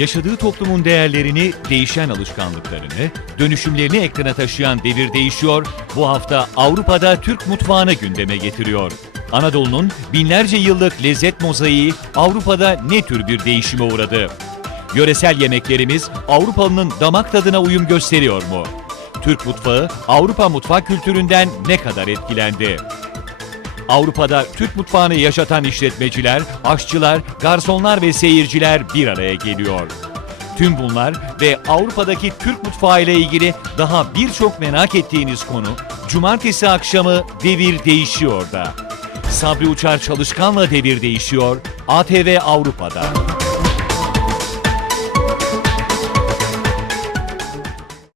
Yaşadığı toplumun değerlerini, değişen alışkanlıklarını, dönüşümlerini ekrana taşıyan devir değişiyor, bu hafta Avrupa'da Türk mutfağını gündeme getiriyor. Anadolu'nun binlerce yıllık lezzet mozaiği Avrupa'da ne tür bir değişime uğradı? Yöresel yemeklerimiz Avrupalının damak tadına uyum gösteriyor mu? Türk mutfağı Avrupa mutfak kültüründen ne kadar etkilendi? Avrupa'da Türk mutfağını yaşatan işletmeciler, aşçılar, garsonlar ve seyirciler bir araya geliyor. Tüm bunlar ve Avrupa'daki Türk mutfağı ile ilgili daha birçok merak ettiğiniz konu Cumartesi akşamı Devir Değişiyor da. Sabri Uçar Çalışkan'la Devir Değişiyor, ATV Avrupa'da.